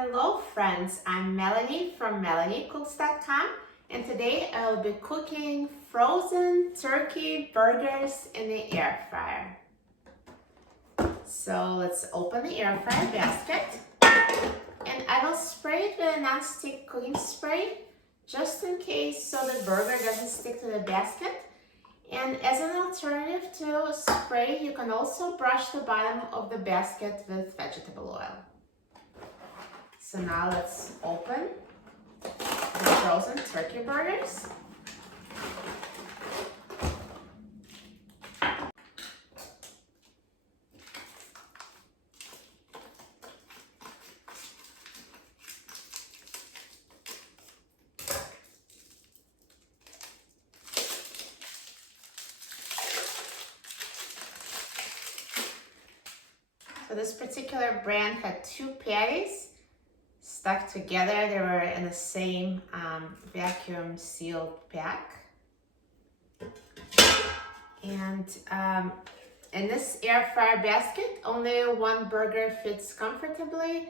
Hello friends, I'm Melanie from MelanieCooks.com, and today I'll be cooking frozen turkey burgers in the air fryer. So let's open the air fryer basket, and I will spray it with a non-stick cooking spray just in case so the burger doesn't stick to the basket. And as an alternative to spray, you can also brush the bottom of the basket with vegetable oil. So now let's open the frozen turkey burgers. So this particular brand had two patties stuck together. They were in the same vacuum sealed pack. And in this air fryer basket, only one burger fits comfortably.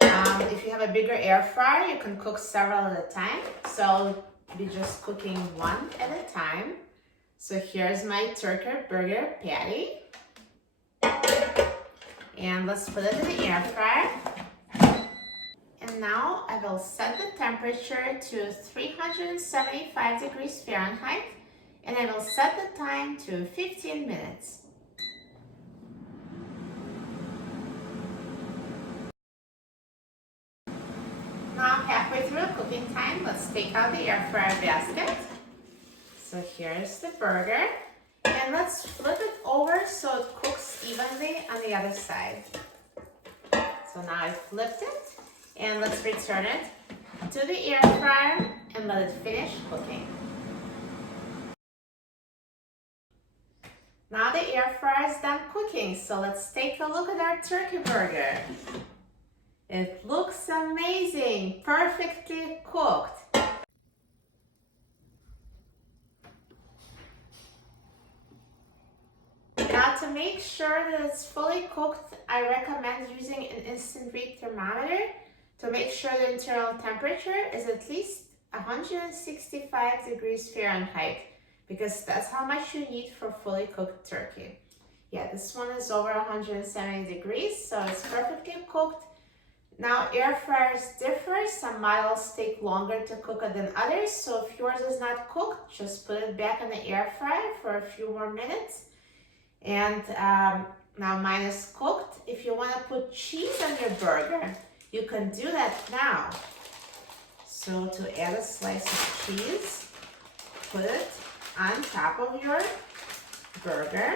If you have a bigger air fryer, you can cook several at a time. So I'll be just cooking one at a time. So here's my turkey burger patty. And let's put it in the air fryer. And now I will set the temperature to 375 degrees Fahrenheit, and I will set the time to 15 minutes. Now halfway through cooking time, let's take out the air fryer basket. So here's the burger, and let's flip it over so it cooks evenly on the other side. So now I flipped it, and let's return it to the air fryer and let it finish cooking. Now the air fryer is done cooking, so let's take a look at our turkey burger. It looks amazing, perfectly cooked. Now to make sure that it's fully cooked, I recommend using an instant read thermometer to make sure the internal temperature is at least 165 degrees Fahrenheit, because that's how much you need for fully cooked turkey. Yeah, this one is over 170 degrees, so it's perfectly cooked. Now air fryers differ, some models take longer to cook it than others, so if yours is not cooked, just put it back in the air fryer for a few more minutes. And now mine is cooked. If you want to put cheese on your burger, you can do that now. So to add a slice of cheese, put it on top of your burger.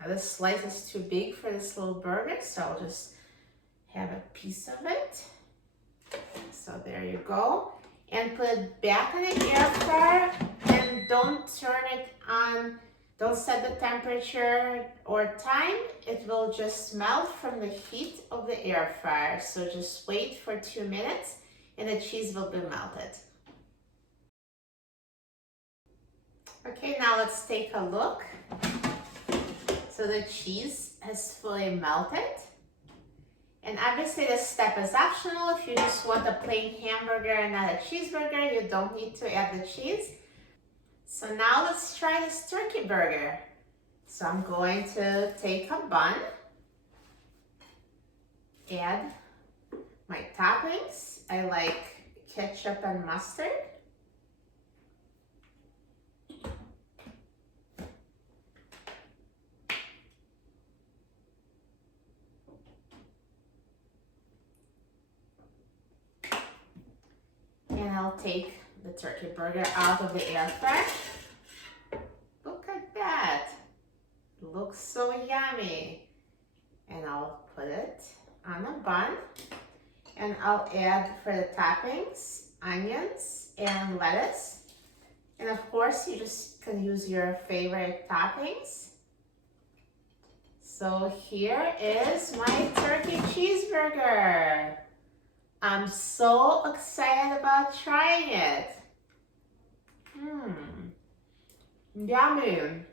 Now this slice is too big for this little burger, so I'll just have a piece of it. So there you go. And put it back in the air fryer, and don't turn it on. Don't set the temperature or time. It will just melt from the heat of the air fryer. So just wait for 2 minutes and the cheese will be melted. Okay, now let's take a look. So the cheese has fully melted. And obviously this step is optional. If you just want a plain hamburger and not a cheeseburger, you don't need to add the cheese. So now let's try this turkey burger. So I'm going to take a bun, add my toppings. I like ketchup and mustard. And I'll take the turkey burger out of the air fryer. Look at that. It looks so yummy. And I'll put it on a bun. And I'll add for the toppings, onions and lettuce. And of course, you just can use your favorite toppings. So here is my turkey cheeseburger. I'm so excited about trying it. Yummy.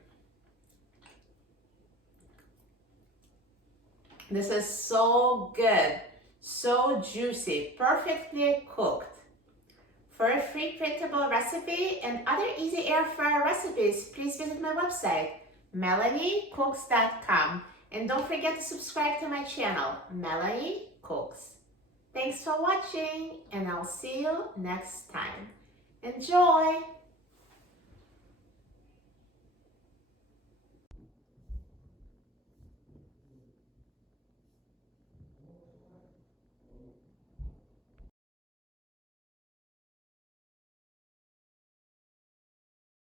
This is so good, so juicy, perfectly cooked. For a free printable recipe and other easy air fryer recipes, please visit my website, melaniecooks.com. And don't forget to subscribe to my channel, Melanie Cooks. Thanks for watching, and I'll see you next time. Enjoy!